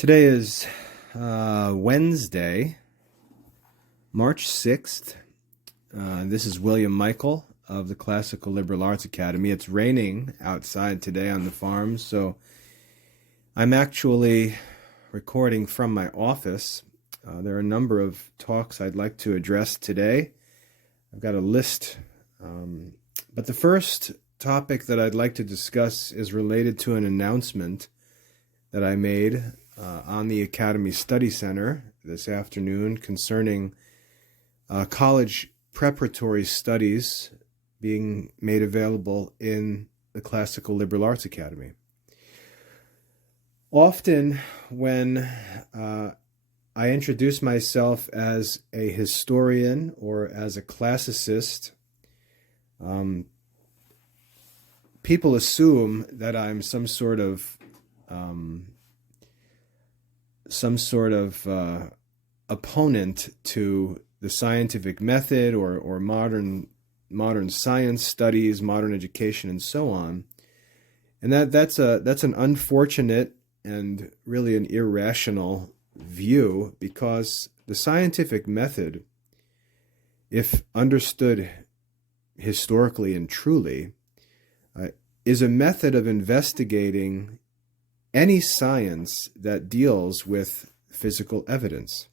Today is Wednesday, March 6th. This is William Michael of the Classical Liberal Arts Academy. It's raining outside today on the farm, so I'm actually recording from my office. There are a number of talks I'd like to address today. I've got a list, but the first topic that I'd like to discuss is related to an announcement that I made on the Academy Study Center this afternoon concerning college preparatory studies being made available in the Classical Liberal Arts Academy. Often when I introduce myself as a historian or as a classicist, people assume that I'm some sort of opponent to the scientific method or modern science studies, modern education, and so on. And that's an unfortunate and really an irrational view, because the scientific method, if understood historically and truly, is a method of investigating any science that deals with physical evidence.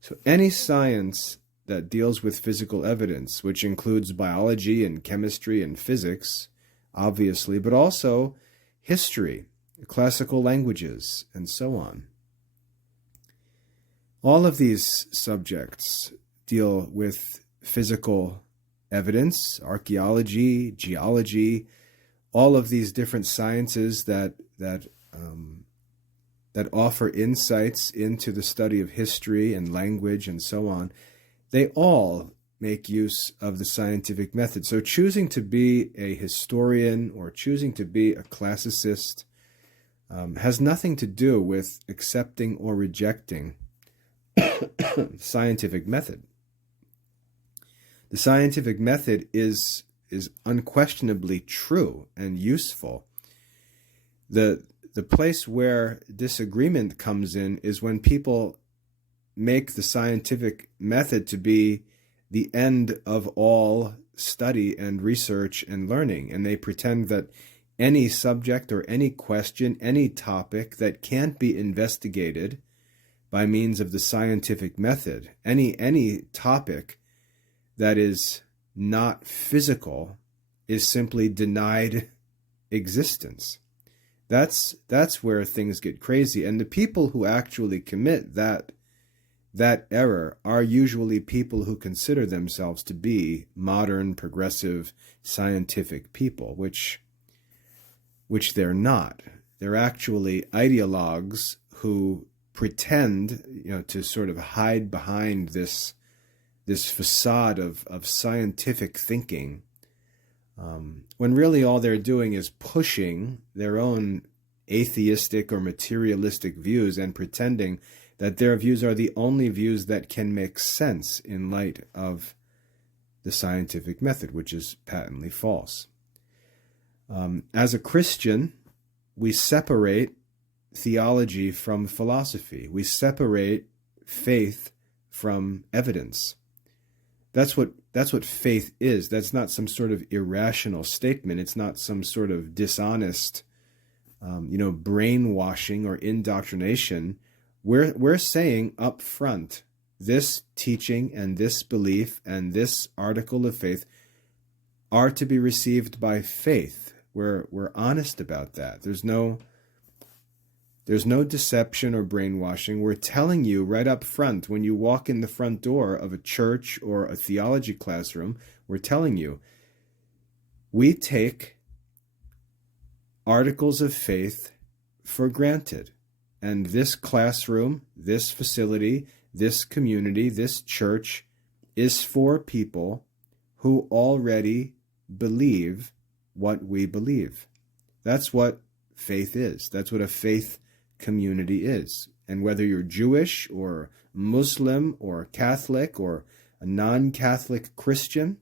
So any science that deals with physical evidence, which includes biology and chemistry and physics, obviously, but also history, classical languages, and so on. All of these subjects deal with physical evidence, archaeology, geology, all of these different sciences that offer insights into the study of history and language and so on. They all make use of the scientific method. So choosing to be a historian or choosing to be a classicist has nothing to do with accepting or rejecting the scientific method. The scientific method is unquestionably true and useful. The place where disagreement comes in is when people make the scientific method to be the end of all study and research and learning, and they pretend that any subject or any question, any topic that can't be investigated by means of the scientific method, any topic that is not physical, is simply denied existence. That's where things get crazy. And the people who actually commit that error are usually people who consider themselves to be modern, progressive, scientific people, which they're not. They're actually ideologues who pretend, to sort of hide behind this facade of scientific thinking, when really all they're doing is pushing their own atheistic or materialistic views and pretending that their views are the only views that can make sense in light of the scientific method, which is patently false. As a Christian, we separate theology from philosophy. We separate faith from evidence. That's what faith is. That's not some sort of irrational statement. It's not some sort of dishonest, brainwashing or indoctrination. We're saying up front, this teaching and this belief and this article of faith are to be received by faith. We're honest about that. There's no deception or brainwashing. We're telling you right up front, when you walk in the front door of a church or a theology classroom, we're telling you, we take articles of faith for granted. And this classroom, this facility, this community, this church is for people who already believe what we believe. That's what faith is. That's what a faith community is. And whether you're Jewish or Muslim or Catholic or a non-Catholic Christian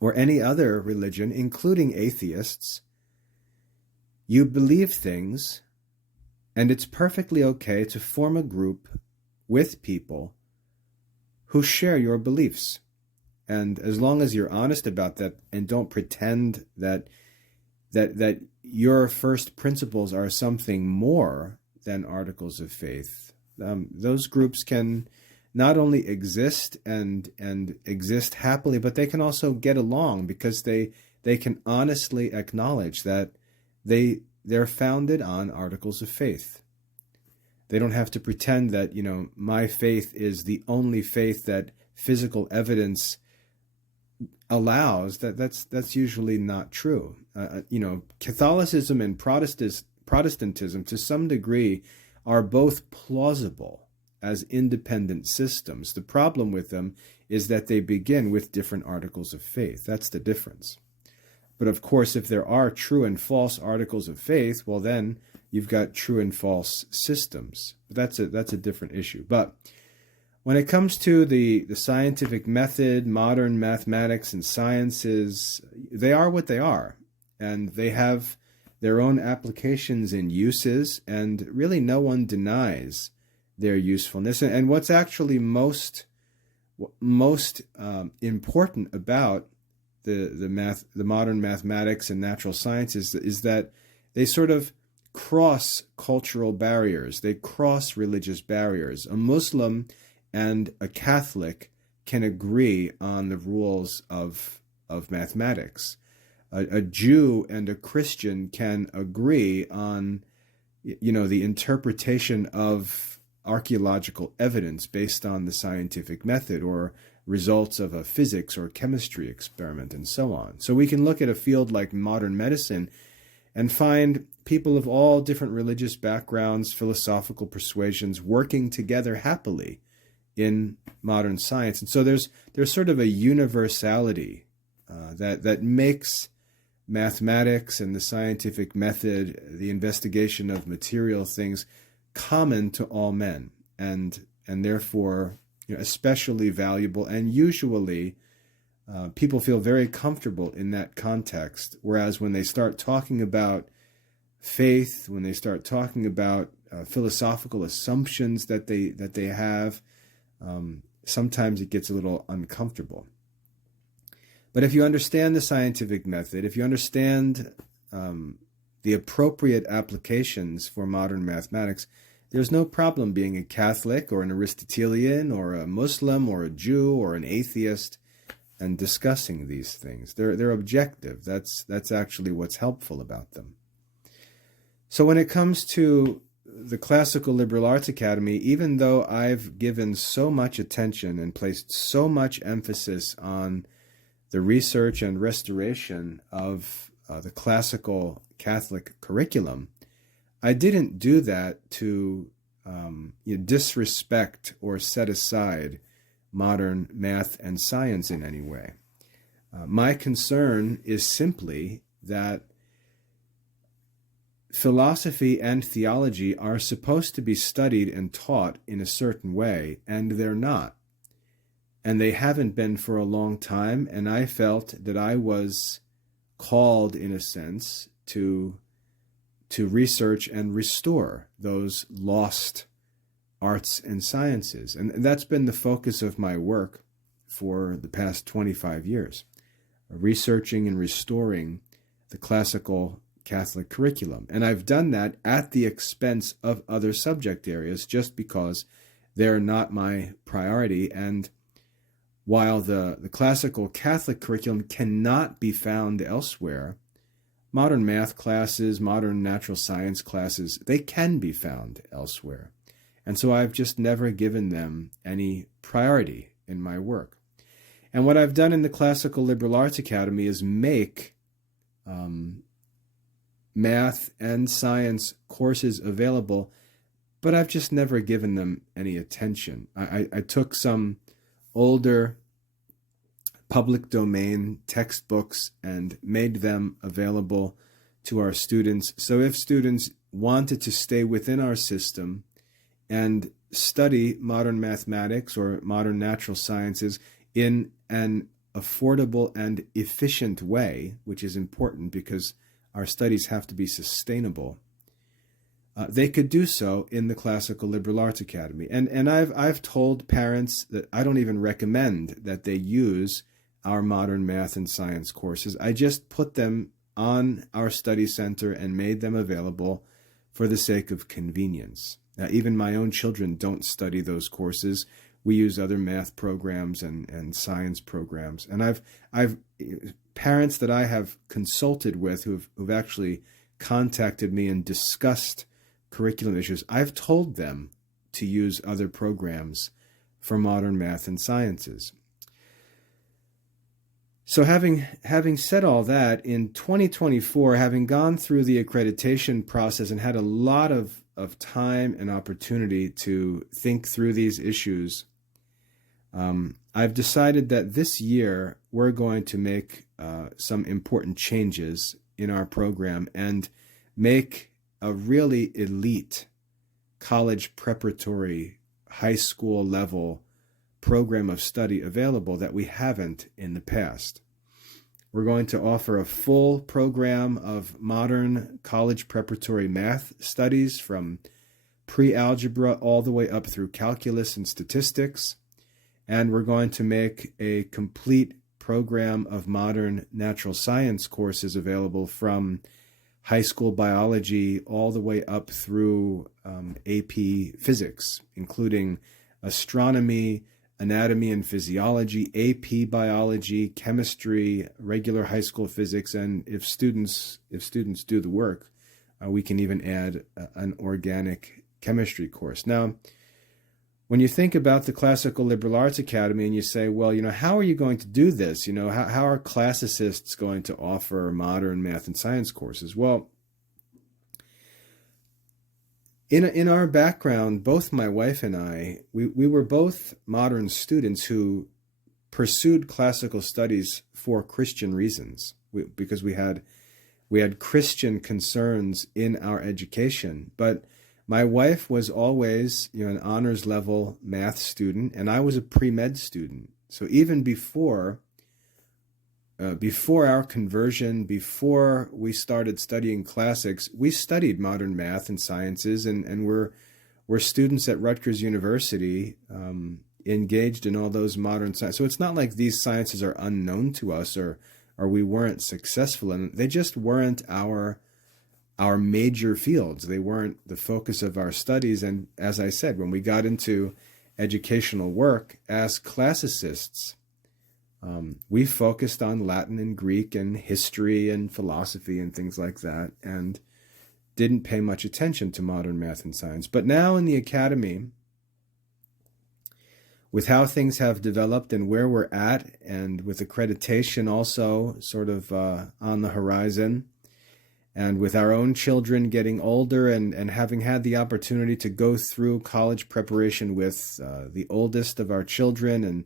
or any other religion, including atheists, you believe things And it's perfectly okay to form a group with people who share your beliefs. And as long as you're honest about that and don't pretend that your first principles are something more than articles of faith, those groups can not only exist and exist happily, but they can also get along because they can honestly acknowledge that they're founded on articles of faith. They don't have to pretend that, my faith is the only faith that physical evidence allows. That's usually not true. Catholicism and Protestantism to some degree are both plausible as independent systems. The problem with them is that they begin with different articles of faith. That's the difference. But of course, if there are true and false articles of faith, well, then you've got true and false systems. But that's a different issue. But when it comes to the scientific method, modern mathematics and sciences, they are what they are. And they have their own applications and uses, and really no one denies their usefulness. And what's actually most important about the modern mathematics and natural sciences is that they sort of cross cultural barriers. They cross religious barriers. A Muslim and a Catholic can agree on the rules of mathematics. A Jew and a Christian can agree on, the interpretation of archaeological evidence based on the scientific method or results of a physics or chemistry experiment and so on. So we can look at a field like modern medicine and find people of all different religious backgrounds, philosophical persuasions working together happily in modern science. And so there's sort of a universality that makes mathematics and the scientific method, the investigation of material things, common to all men, and therefore especially valuable. And usually people feel very comfortable in that context, whereas when they start talking about faith, when they start talking about philosophical assumptions that they have, sometimes it gets a little uncomfortable. But if you understand the scientific method, if you understand the appropriate applications for modern mathematics, there's no problem being a Catholic or an Aristotelian or a Muslim or a Jew or an atheist and discussing these things. They're objective. That's actually what's helpful about them. So when it comes to the Classical Liberal Arts Academy, even though I've given so much attention and placed so much emphasis on the research and restoration of the classical Catholic curriculum, I didn't do that to disrespect or set aside modern math and science in any way. My concern is simply that philosophy and theology are supposed to be studied and taught in a certain way, and they're not. And they haven't been for a long time, and I felt that I was called, in a sense, to research and restore those lost arts and sciences. And that's been the focus of my work for the past 25 years, researching and restoring the classical Catholic curriculum. And I've done that at the expense of other subject areas just because they're not my priority. And while the classical Catholic curriculum cannot be found elsewhere, modern math classes, modern natural science classes, they can be found elsewhere. And so I've just never given them any priority in my work. And what I've done in the Classical Liberal Arts Academy is make math and science courses available, but I've just never given them any attention. I took some older public domain textbooks and made them available to our students. So if students wanted to stay within our system and study modern mathematics or modern natural sciences in an affordable and efficient way, which is important because our studies have to be sustainable, they could do so in the Classical Liberal Arts Academy. And I've told parents that I don't even recommend that they use our modern math and science courses. I just put them on our study center and made them available for the sake of convenience. Even my own children don't study those courses. We use other math programs and science programs. And I've parents that I have consulted with who've actually contacted me and discussed curriculum issues, I've told them to use other programs for modern math and sciences. So having said all that, in 2024, having gone through the accreditation process and had a lot of time and opportunity to think through these issues, I've decided that this year we're going to make some important changes in our program and make a really elite college preparatory high school level program of study available that we haven't in the past. We're going to offer a full program of modern college preparatory math studies from pre-algebra all the way up through calculus and statistics. And we're going to make a complete program of modern natural science courses available from high school biology all the way up through AP physics, including astronomy, anatomy and physiology, AP biology, chemistry, regular high school physics, and if students do the work, we can even add an organic chemistry course. Now, when you think about the Classical Liberal Arts Academy and you say, well, how are you going to do this? How are classicists going to offer modern math and science courses? Well, in our background, both my wife and I, we were both modern students who pursued classical studies for Christian reasons, because we had Christian concerns in our education. But my wife was always, an honors level math student, and I was a pre-med student. So even before our conversion, before we started studying classics, we studied modern math and sciences, and we're students at Rutgers University, engaged in all those modern sciences. So it's not like these sciences are unknown to us or we weren't successful in them. They just weren't our major fields. They weren't the focus of our studies. And as I said, when we got into educational work as classicists, we focused on Latin and Greek and history and philosophy and things like that, and didn't pay much attention to modern math and science. But now in the academy, with how things have developed and where we're at, and with accreditation also sort of on the horizon, and with our own children getting older and having had the opportunity to go through college preparation with the oldest of our children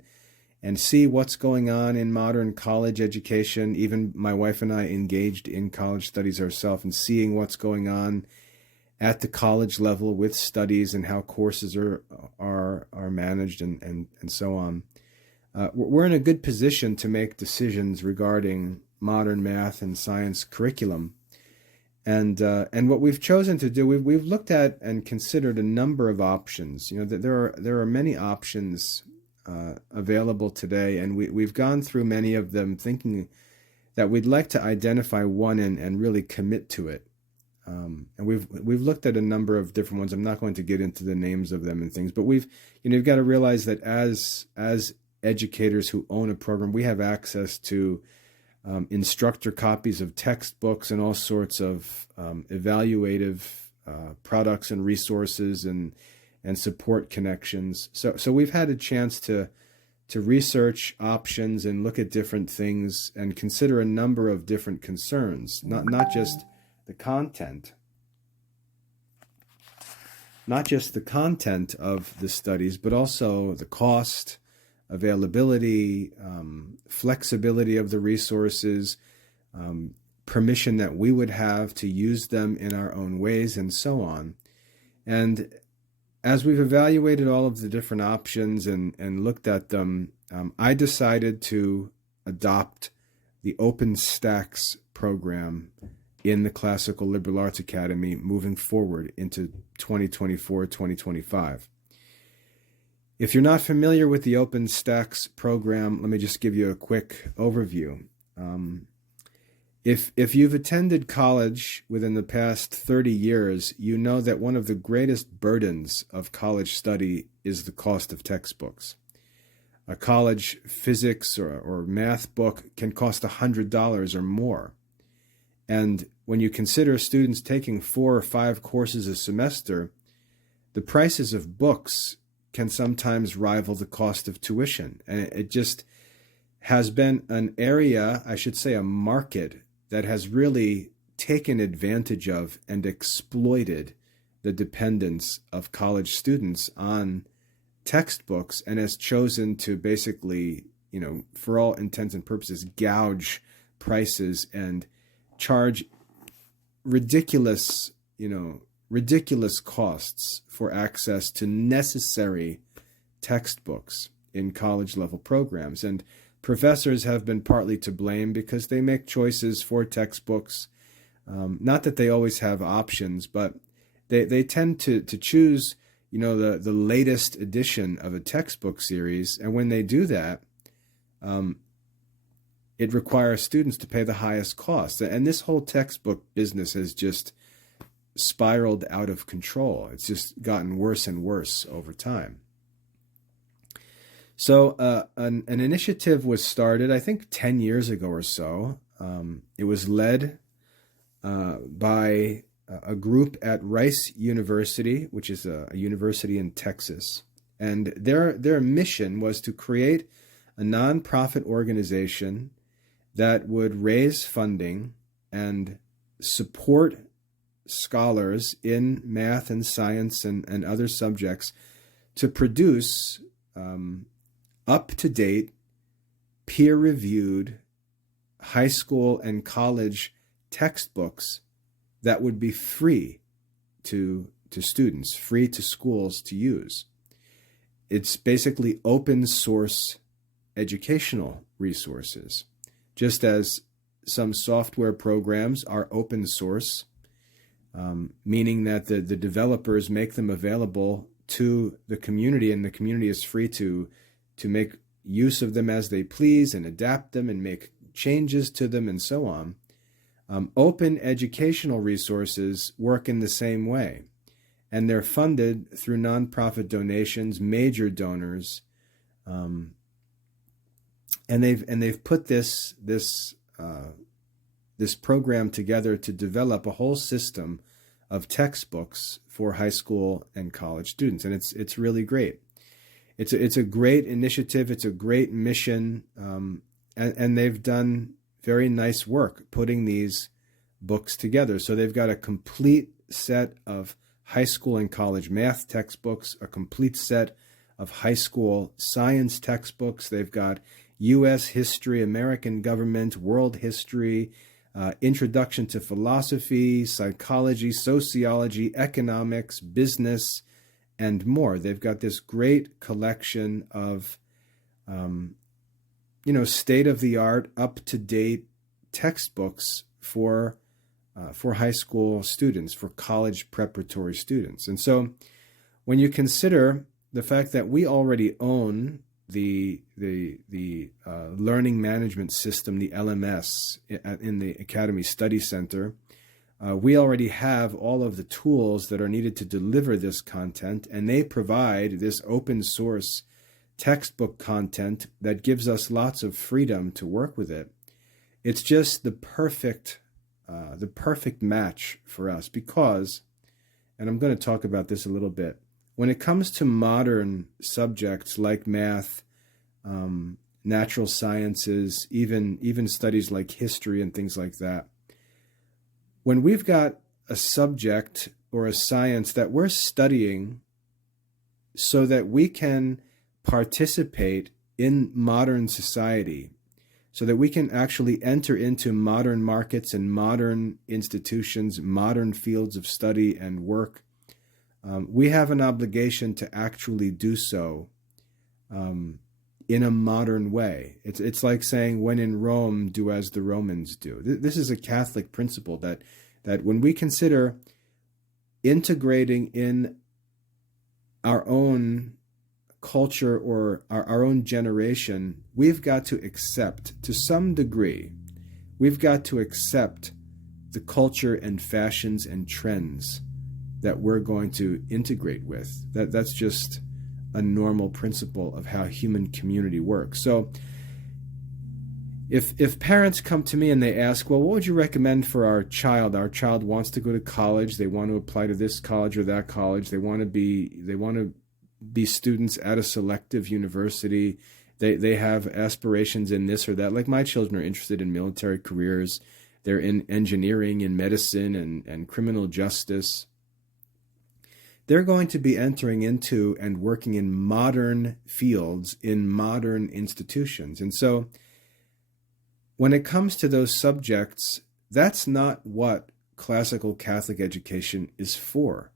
and see what's going on in modern college education, even my wife and I engaged in college studies ourselves and seeing what's going on at the college level with studies and how courses are managed and so on. We're in a good position to make decisions regarding modern math and science curriculum. And what we've chosen to do, we've looked at and considered a number of options. There are many options available today, and we've gone through many of them, thinking that we'd like to identify one and really commit to it. And we've looked at a number of different ones. I'm not going to get into the names of them and things, but you've got to realize that as educators who own a program, we have access to instructor copies of textbooks and all sorts of evaluative products and resources and support connections. So we've had a chance to research options and look at different things and consider a number of different concerns, not just the content, of the studies, but also the cost, availability, flexibility of the resources, permission that we would have to use them in our own ways, and so on. And as we've evaluated all of the different options and looked at them, I decided to adopt the OpenStax program in the Classical Liberal Arts Academy moving forward into 2024, 2025. If you're not familiar with the OpenStax program, let me just give you a quick overview. If you've attended college within the past 30 years, you know that one of the greatest burdens of college study is the cost of textbooks. A college physics or math book can cost $100 or more. And when you consider students taking 4 or 5 courses a semester, the prices of books can sometimes rival the cost of tuition. And it just has been an area, I should say a market, that has really taken advantage of and exploited the dependence of college students on textbooks and has chosen to basically, for all intents and purposes, gouge prices and charge ridiculous costs for access to necessary textbooks in college level programs. And professors have been partly to blame because they make choices for textbooks. Not that they always have options, but they tend to choose, the latest edition of a textbook series. And when they do that, it requires students to pay the highest cost. And this whole textbook business has just spiraled out of control. It's just gotten worse and worse over time. So an initiative was started, I think 10 years ago or so. It was led by a group at Rice University, which is a university in Texas. And their mission was to create a nonprofit organization that would raise funding and support scholars in math and science and other subjects to produce up-to-date, peer-reviewed high school and college textbooks that would be free to students, free to schools to use. It's basically open source educational resources, just as some software programs are open source, meaning that the developers make them available to the community, and the community is free to make use of them as they please and adapt them and make changes to them and so on. Open educational resources work in the same way, and they're funded through nonprofit donations, major donors, and they've put this program together to develop a whole system of textbooks for high school and college students, and it's really great. It's a great initiative. It's a great mission, and they've done very nice work putting these books together. So they've got a complete set of high school and college math textbooks, a complete set of high school science textbooks. They've got U.S. history, American government, world history, introduction to philosophy, psychology, sociology, economics, business, and more. They've got this great collection of, state-of-the-art, up-to-date textbooks for high school students, for college preparatory students. And so when you consider the fact that we already own the learning management system, the LMS, in the Academy Study Center, we already have all of the tools that are needed to deliver this content, and they provide this open source textbook content that gives us lots of freedom to work with it. It's just the perfect match for us because, and I'm going to talk about this a little bit, when it comes to modern subjects like math, natural sciences, even studies like history and things like that, when we've got a subject or a science that we're studying so that we can participate in modern society, so that we can actually enter into modern markets and modern institutions, modern fields of study and work, we have an obligation to actually do so in a modern way. It's like saying, when in Rome, do as the Romans do. This is a Catholic principle that when we consider integrating in our own culture or our own generation, we've got to accept, to some degree, we've got to accept the culture and fashions and trends that we're going to integrate with. That's just a normal principle of how human community works. So if parents come to me and they ask, well, what would you recommend for our child? Our child wants to go to college. They want to apply to this college or that college. They want to be students at a selective university. They have aspirations in this or that. Like, my children are interested in military careers. They're in engineering and medicine and criminal justice. They're going to be entering into and working in modern fields, in modern institutions. And so when it comes to those subjects, that's not what classical Catholic education is for.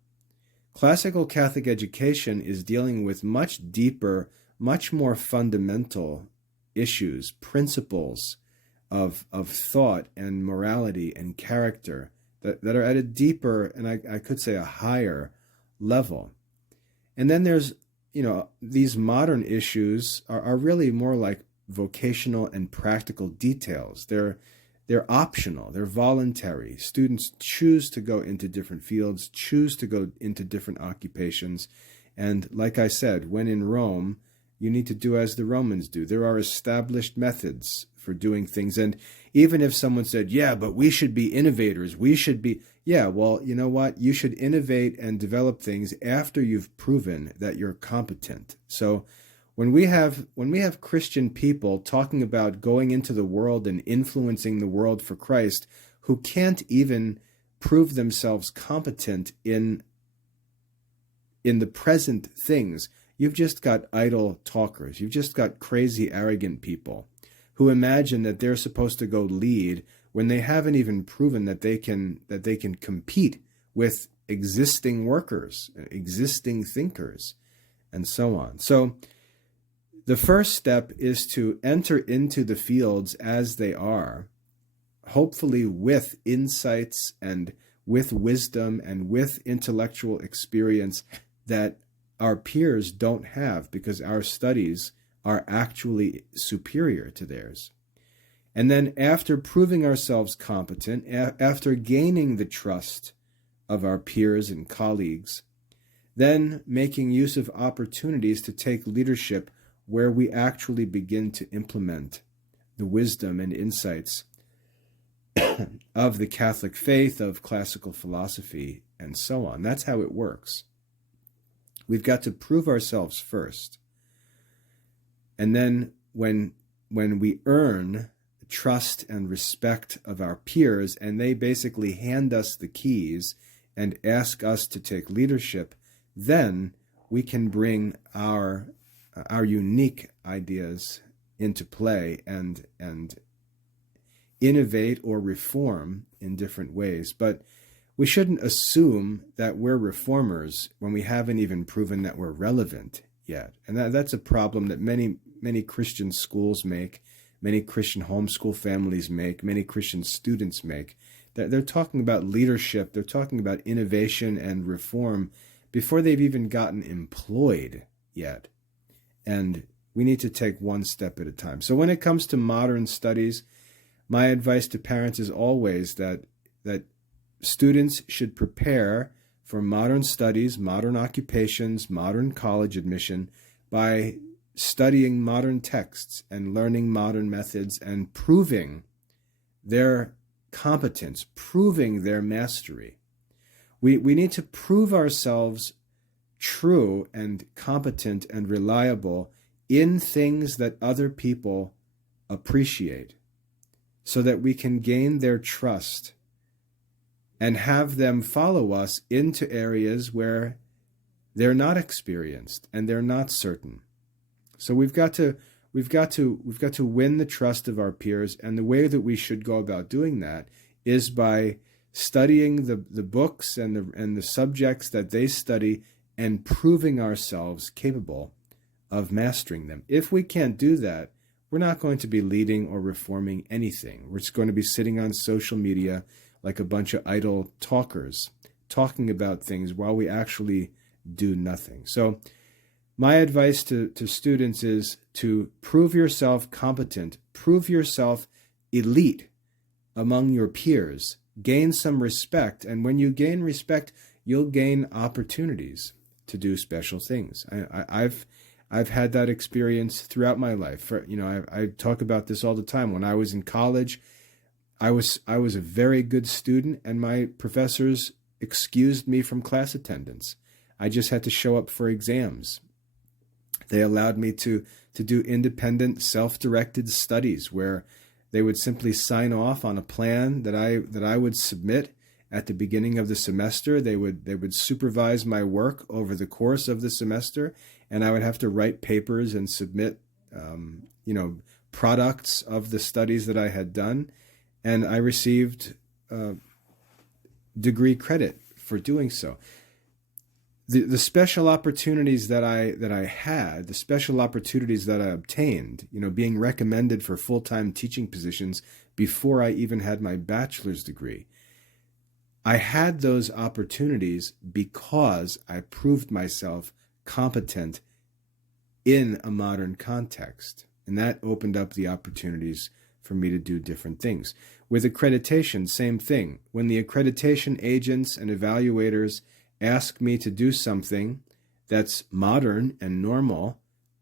Classical Catholic education is dealing with much deeper, much more fundamental issues, principles of thought and morality and character that are at a deeper, and I could say a higher level. And then there's, these modern issues are really more like vocational and practical details. They're optional, they're voluntary. Students choose to go into different fields, choose to go into different occupations. And like I said, when in Rome, you need to do as the Romans do. There are established methods for doing things. And even if someone said, yeah, but we should be innovators, we should be, yeah, well, you know what? You should innovate and develop things after you've proven that you're competent. So when we have Christian people talking about going into the world and influencing the world for Christ, who can't even prove themselves competent in the present things, you've just got idle talkers. You've just got crazy, arrogant people who imagine that they're supposed to go lead when they haven't even proven that they can compete with existing workers, existing thinkers, and so on. So the first step is to enter into the fields as they are, hopefully with insights and with wisdom and with intellectual experience that our peers don't have, because our studies are actually superior to theirs. And then after proving ourselves competent, after gaining the trust of our peers and colleagues, then making use of opportunities to take leadership where we actually begin to implement the wisdom and insights of the Catholic faith, of classical philosophy, and so on. That's how it works. We've got to prove ourselves first. And then when we earn the trust and respect of our peers, and they basically hand us the keys and ask us to take leadership, then we can bring our unique ideas into play and innovate or reform in different ways. But we shouldn't assume that we're reformers when we haven't even proven that we're relevant yet. And that's a problem that many Christian schools make, many Christian homeschool families make, many Christian students make. They're talking about leadership, they're talking about innovation and reform before they've even gotten employed yet. And we need to take one step at a time. So when it comes to modern studies, my advice to parents is always that students should prepare for modern studies, modern occupations, modern college admission by studying modern texts and learning modern methods and proving their competence, proving their mastery. We need to prove ourselves true and competent and reliable in things that other people appreciate, so that we can gain their trust and have them follow us into areas where they're not experienced and they're not certain. So we've got to win the trust of our peers, and the way that we should go about doing that is by studying the books and the subjects that they study and proving ourselves capable of mastering them. If we can't do that, we're not going to be leading or reforming anything. We're just going to be sitting on social media like a bunch of idle talkers, talking about things while we actually do nothing. So my advice to students is to prove yourself competent, prove yourself elite among your peers, gain some respect, and when you gain respect, you'll gain opportunities to do special things. I've had that experience throughout my life. I talk about this all the time. When I was in college, I was a very good student, and my professors excused me from class attendance. I just had to show up for exams. They allowed me to do independent, self-directed studies where they would simply sign off on a plan that I would submit at the beginning of the semester. They would supervise my work over the course of the semester, and I would have to write papers and submit products of the studies that I had done, and I received degree credit for doing so. The special opportunities that I had, the special opportunities that I obtained, being recommended for full-time teaching positions before I even had my bachelor's degree, I had those opportunities because I proved myself competent in a modern context. And that opened up the opportunities for me to do different things. With accreditation, same thing. When the accreditation agents and evaluators ask me to do something that's modern and normal,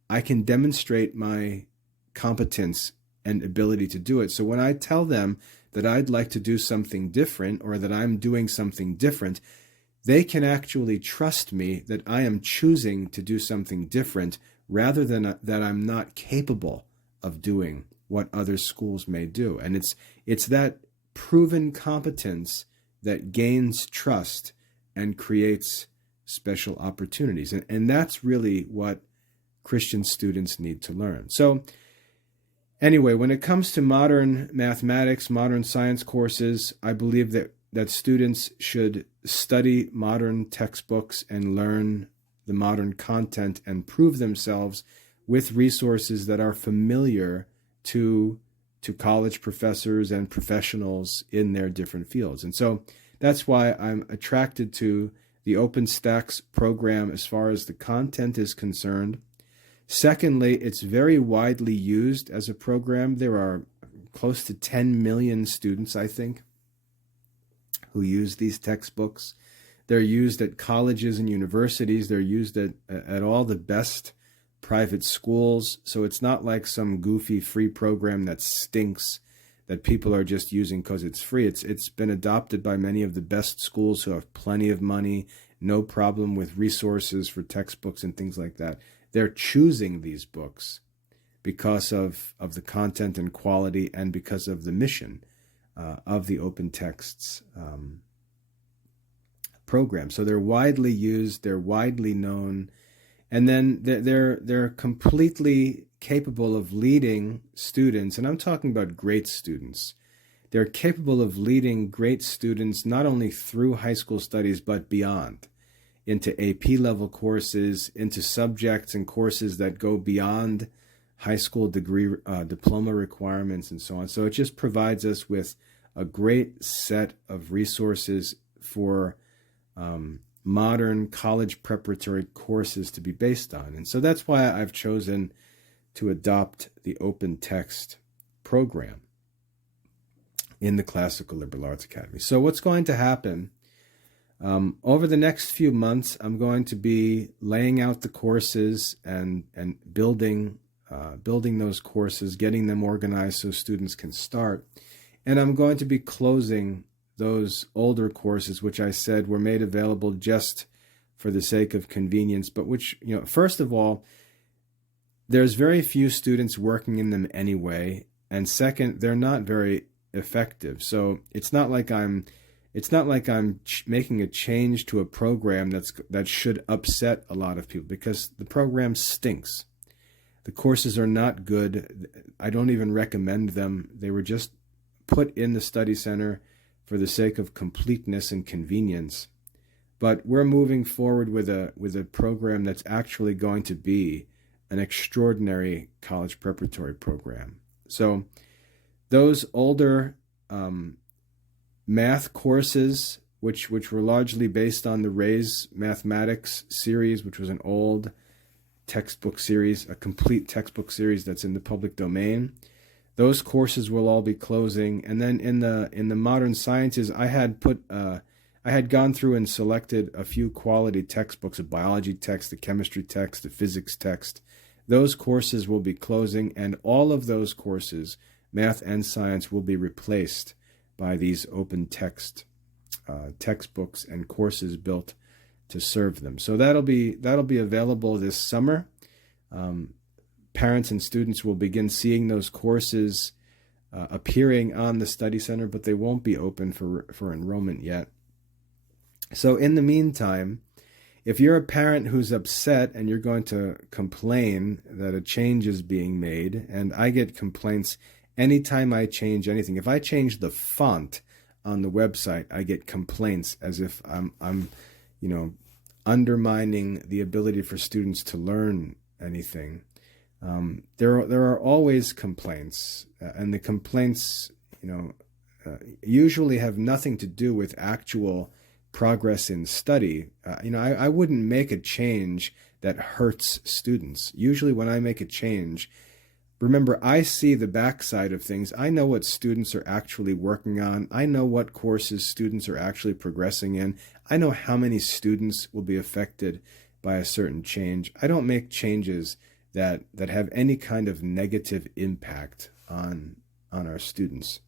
I can demonstrate my competence and ability to do it. So when I tell them that I'd like to do something different or that I'm doing something different, they can actually trust me that I am choosing to do something different rather than that I'm not capable of doing what other schools may do. And it's that proven competence that gains trust and creates special opportunities. And that's really what Christian students need to learn. So anyway, when it comes to modern mathematics, modern science courses, I believe that students should study modern textbooks and learn the modern content and prove themselves with resources that are familiar to college professors and professionals in their different fields. And so that's why I'm attracted to the OpenStax program as far as the content is concerned. Secondly, it's very widely used as a program. There are close to 10 million students, I think, who use these textbooks. They're used at colleges and universities. They're used at all the best private schools. So it's not like some goofy free program that stinks that people are just using because it's free. It's been adopted by many of the best schools who have plenty of money, no problem with resources for textbooks and things like that. They're choosing these books because of the content and quality and because of the mission of the Open Texts program. So they're widely used, they're widely known, and then they're completely capable of leading students, and I'm talking about great students. They're capable of leading great students not only through high school studies, but beyond, into AP level courses, into subjects and courses that go beyond high school degree, diploma requirements, and so on. So it just provides us with a great set of resources for modern college preparatory courses to be based on. And so that's why I've chosen to adopt the Open Text program in the Classical Liberal Arts Academy. So what's going to happen over the next few months, I'm going to be laying out the courses and building those courses, getting them organized so students can start. And I'm going to be closing those older courses, which I said were made available just for the sake of convenience, but which, first of all, there's very few students working in them anyway. And second, they're not very effective. So it's not like I'm making a change to a program that should upset a lot of people, because the program stinks. The courses are not good. I don't even recommend them. They were just put in the study center for the sake of completeness and convenience. But we're moving forward with a program that's actually going to be an extraordinary college preparatory program. So those older math courses, which were largely based on the Ray's Mathematics series, which was an old textbook series, a complete textbook series that's in the public domain, those courses will all be closing. And then in the modern sciences, I had gone through and selected a few quality textbooks, a biology text, a chemistry text, a physics text. Those courses will be closing, and all of those courses, math and science, will be replaced by these open text textbooks and courses built to serve them. So that'll be available this summer. Parents and students will begin seeing those courses appearing on the study center, but they won't be open for enrollment yet. So in the meantime, if you're a parent who's upset and you're going to complain that a change is being made, and I get complaints anytime I change anything. If I change the font on the website, I get complaints as if I'm undermining the ability for students to learn anything. There are always complaints, and the complaints, usually have nothing to do with actual progress in study. I wouldn't make a change that hurts students. Usually when I make a change, remember, I see the backside of things. I know what students are actually working on. I know what courses students are actually progressing in. I know how many students will be affected by a certain change. I don't make changes that have any kind of negative impact on our students.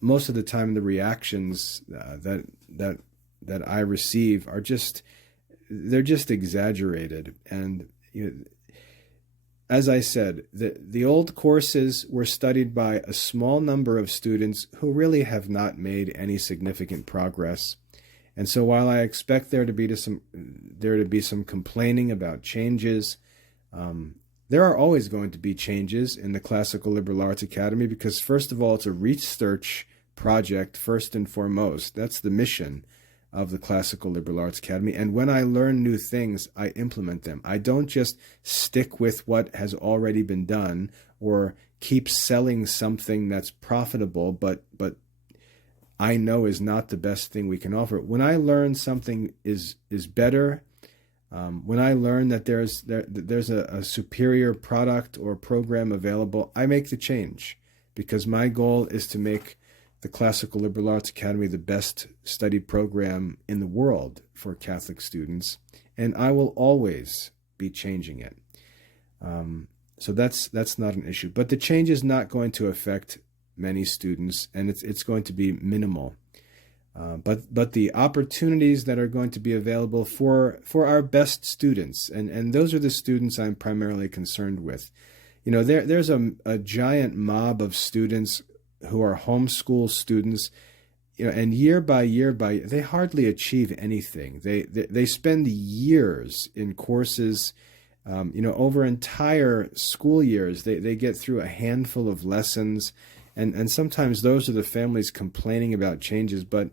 Most of the time, the reactions that I receive are just exaggerated. And as I said, the old courses were studied by a small number of students who really have not made any significant progress. And so while I expect there to be some complaining about changes, there are always going to be changes in the Classical Liberal Arts Academy because, first of all, it's a research project first and foremost. That's the mission of the Classical Liberal Arts Academy. And when I learn new things, I implement them. I don't just stick with what has already been done or keep selling something that's profitable, but I know is not the best thing we can offer. When I learn something is better, when I learn that there's a superior product or program available, I make the change because my goal is to make the Classical Liberal Arts Academy the best study program in the world for Catholic students, and I will always be changing it. So that's not an issue. But the change is not going to affect many students, and it's going to be minimal. But the opportunities that are going to be available for our best students, and those are the students I'm primarily concerned with. There's a giant mob of students who are homeschool students, and year by year, they hardly achieve anything. They spend years in courses, over entire school years. They get through a handful of lessons, and sometimes those are the families complaining about changes, but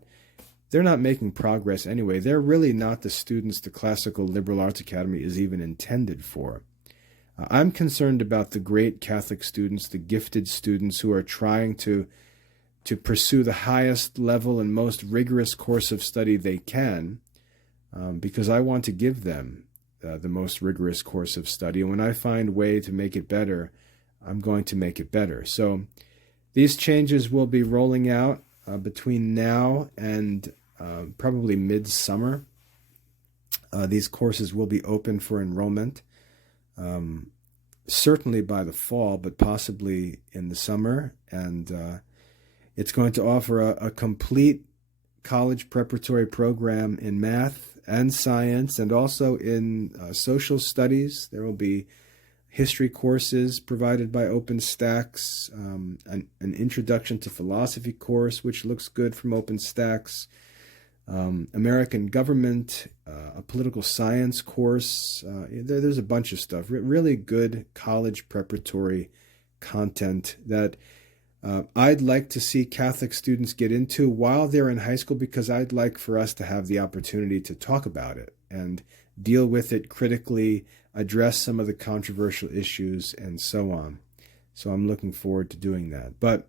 they're not making progress anyway. They're really not the students the Classical Liberal Arts Academy is even intended for. I'm concerned about the great Catholic students, the gifted students who are trying to pursue the highest level and most rigorous course of study they can, because I want to give them the most rigorous course of study. And when I find a way to make it better, I'm going to make it better. So these changes will be rolling out between now and probably midsummer. These courses will be open for enrollment. Certainly by the fall, but possibly in the summer. And it's going to offer a complete college preparatory program in math and science, and also in social studies. There will be history courses provided by OpenStax, an introduction to philosophy course, which looks good from OpenStax, American government, a political science course. There's a bunch of stuff, really good college preparatory content that I'd like to see Catholic students get into while they're in high school, because I'd like for us to have the opportunity to talk about it and deal with it critically, address some of the controversial issues, and so on. So I'm looking forward to doing that. But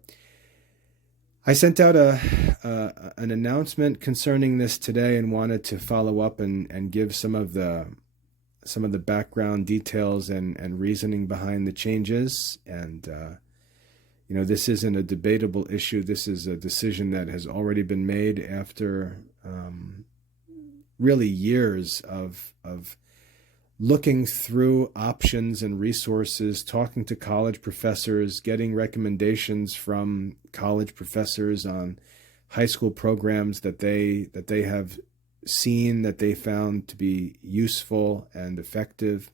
I sent out an announcement concerning this today and wanted to follow up and give some of the background details and reasoning behind the changes. And this isn't a debatable issue. This is a decision that has already been made after really years of looking through options and resources, talking to college professors, getting recommendations from college professors on high school programs that they have seen, that they found to be useful and effective,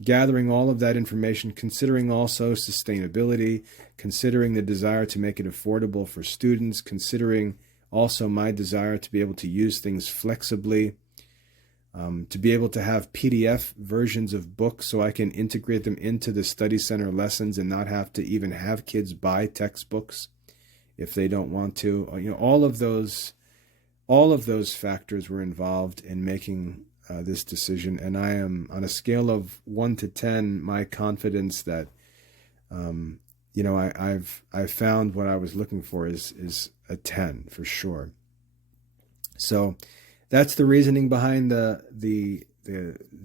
gathering all of that information, considering also sustainability, considering the desire to make it affordable for students, considering also my desire to be able to use things flexibly, to be able to have PDF versions of books so I can integrate them into the study center lessons and not have to even have kids buy textbooks if they don't want to. All of those factors were involved in making this decision, and I am, on a scale of 1 to 10, my confidence that I've found what I was looking for is a 10 for sure. So that's the reasoning behind the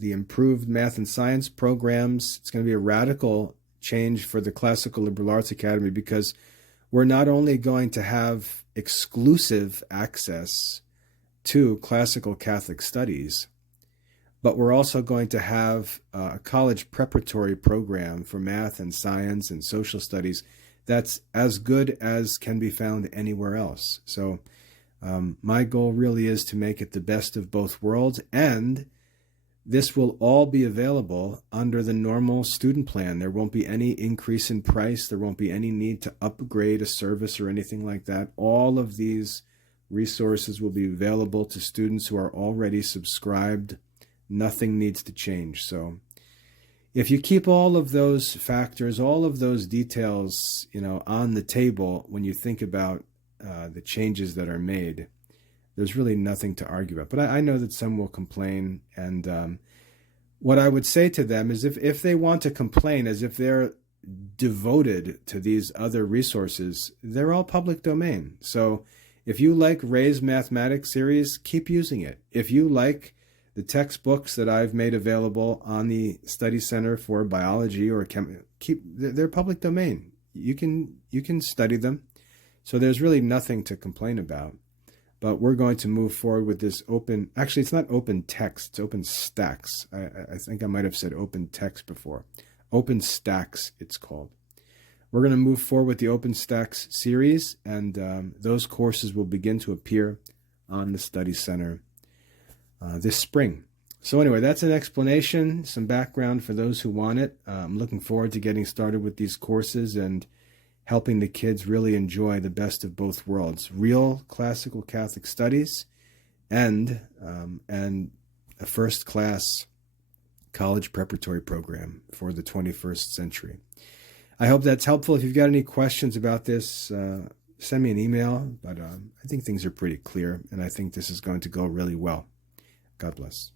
improved math and science programs. It's going to be a radical change for the Classical Liberal Arts Academy, because we're not only going to have exclusive access to classical Catholic studies, but we're also going to have a college preparatory program for math and science and social studies that's as good as can be found anywhere else. So my goal really is to make it the best of both worlds, and this will all be available under the normal student plan. There won't be any increase in price. There won't be any need to upgrade a service or anything like that. All of these resources will be available to students who are already subscribed. Nothing needs to change. So if you keep all of those factors, all of those details, on the table when you think about the changes that are made, there's really nothing to argue about. But I know that some will complain, and what I would say to them is if they want to complain as if they're devoted to these other resources, they're all public domain. So if you like Ray's Mathematics series, keep using it. If you like the textbooks that I've made available on the Study Center for Biology or they're public domain. You can study them. So there's really nothing to complain about. But we're going to move forward with this open, actually it's not open text, it's open stacks. I think I might have said open text before. Open stacks, it's called. We're going to move forward with the Open Stacks series, and those courses will begin to appear on the Study Center this spring. So anyway, that's an explanation, some background for those who want it. I'm looking forward to getting started with these courses and helping the kids really enjoy the best of both worlds: real classical Catholic studies and a first-class college preparatory program for the 21st century. I hope that's helpful. If you've got any questions about this, send me an email. But I think things are pretty clear, and I think this is going to go really well. God bless.